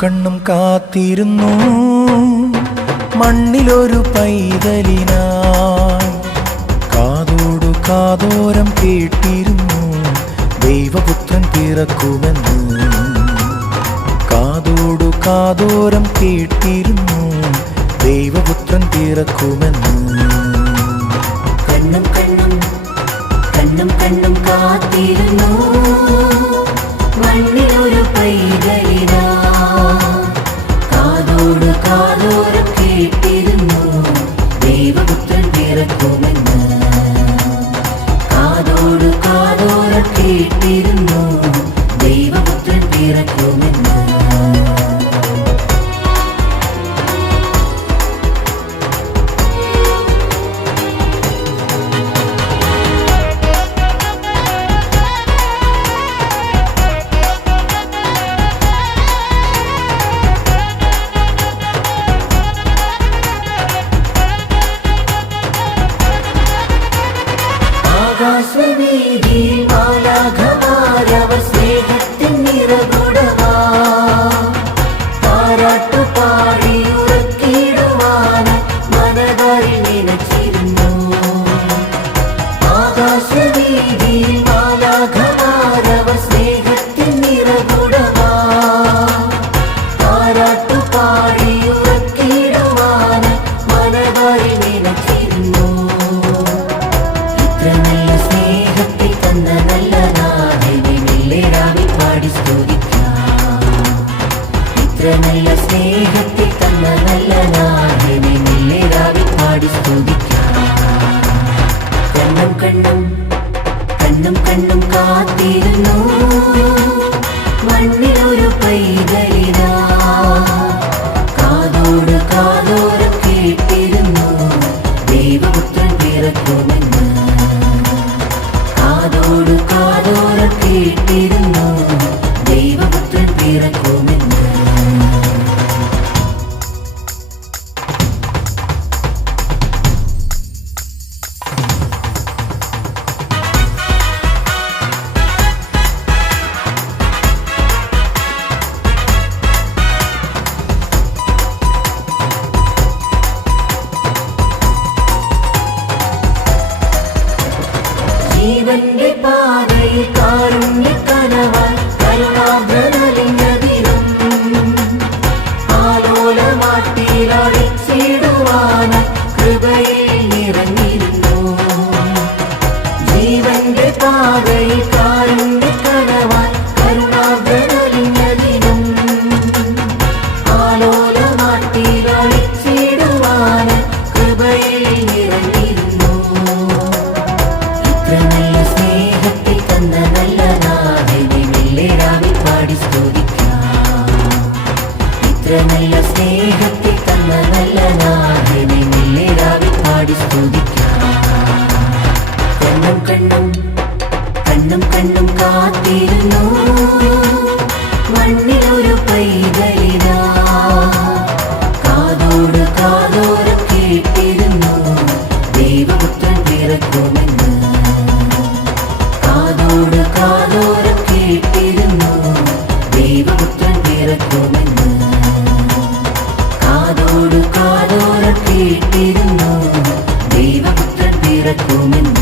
കണ്ണും കാത്തിരുന്നു മണ്ണിലൊരു പൈതലിനായി. കാതോടു കാതോരം കേട്ടിരുന്നു ദൈവപുത്രൻ പിറക്കുമെന്ന്. കാതോടു കാതോരം കേട്ടിരുന്നു ദൈവപുത്രൻ പിറക്കുമെന്ന്. കണ്ണും കണ്ണും കണ്ണും കണ്ണും കാത്തിരുന്നു മണ്ണിലൊരു പൈതലിനാ. കാതോട് കാതോരം കേട്ടിരുന്നു ദൈവപുത്രൻ പിറക്കുമെന്ന്. കാതോട് കാതോരം കേട്ടിരുന്നു ദൈവപുത്രൻ പിറക്കുമെന്ന്. ആകാശവീതിയിൽ മാലാഖമാരവർ സ്നേഹത്തിൻ നിറകുടമാ. താരാട്ടുപാടി ഉറക്കിടുവാൻ മനതാരിൽ നനച്ചിരുന്നു. ആകാശവീതിയിൽ മാലാഖമാരവർ സ്നേഹത്തിൻ നിറകുടമാ. താരാട്ടുപാടി ഉറക്കിടുവാൻ മനതാരിൽ നനച്ചിരുന്നു. സ്നേഹത്തിൽ തന്ന നല്ല നാഥനെ മെല്ലെരാവി പാടി സ്തുതിക്കാം. ഇത്ര നല്ല സ്നേഹത്തിൽ തന്ന നല്ല നാഥനെ മെല്ലെരാവി പാടി സ്തുതിക്കാം. കണ്ണും കണ്ണും കണ്ണും കണ്ണും കാത്തിരുന്നു മണ്ണിലൊരു പൈതലിനാ. കാതോട് കാതോരം കേട്ടിരുന്നു ദൈവപുത്രൻ പിറക്കുമെന്ന്. കാതോട് കാതോരം കേട്ടിരുന്നു ദൈവപുത്രൻ പിറക്കുമെന്ന്. ജീവന്റെ പാതയിൽ കാരുണ്യക്കനവാൻ കരുണാർദ്രനലിഞ്ഞ ദിനം. ആലോലമാട്ടിയിലടിച്ചിടുവാൻ കൃപയിൽ നിറഞ്ഞിരുന്നു. ജീവന്റെ പാതയിൽ കാരുണ്യക്കനവാൻ കരുണാർദ്രനലിഞ്ഞ ദിനം. ആലോലമാട്ടിയിലടിച്ചിടുവാൻ കൃപയിൽ നിറഞ്ഞിരുന്നു. സ്നേഹത്തിൽ തന്ന നല്ല നാഥനെ മെല്ലെരാവി പാടി സ്തുതിക്കാം. ഇത്ര നല്ല സ്നേഹത്തിൽ തന്ന നല്ല നാഥനെ മെല്ലെരാവി പാടി സ്തുതിക്കാം. കണ്ണും കണ്ണും കണ്ണും കണ്ണും കാത്തിരുന്നു മണ്ണിലൊരു പൈതലിനാ. കാതോട് കാതോരം കേട്ടിരുന്നു ദൈവപുത്രൻ പിറക്കുമെന്ന്. കാതോട് കാതോരം കേട്ടിരുന്നു ദൈവപുത്രൻ പിറക്കുമെന്ന്. കാതോട് കാതോരം കേട്ടിരുന്നു ദൈവപുത്രൻ പിറക്കുമെന്ന്.